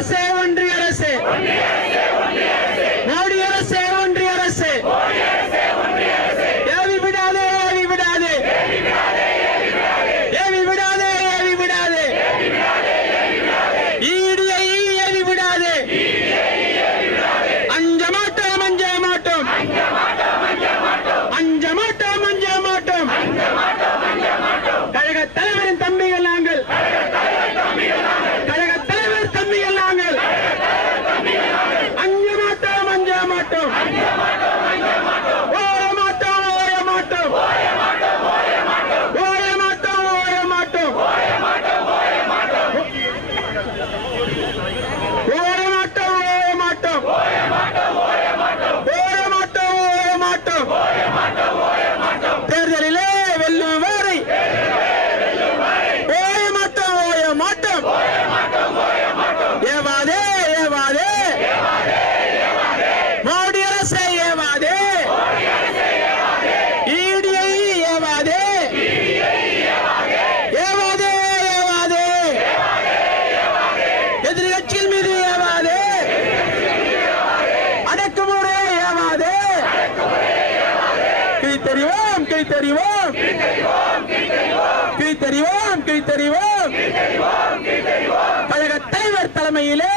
আছে கீழ்த்தறிவோம் கீழ்த்தறிவோம் கீழ்த்தறிவோம் கழக தலைவர் தலைமையிலே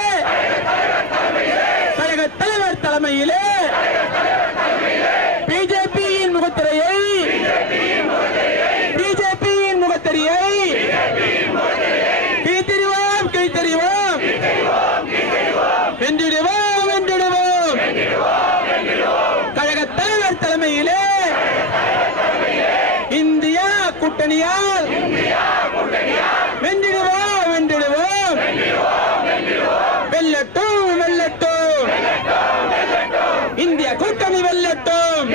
கழக தலைவர் தலைமையிலே பிஜேபியின் முகத்திரையை பிஜேபியின் முகத்திரையை கீழ்த்தறிவோம் கீழ்த்தறிவோம். வென்றிடுவோம் வென்றிடுவோம். கழக தலைவர் தலைமையிலே கூட்டணியால் வென்றிடுவோம் வென்றிடுவோம். வெல்லட்டும் வெல்லட்டும். இந்திய கூட்டணி வெல்லட்டும்.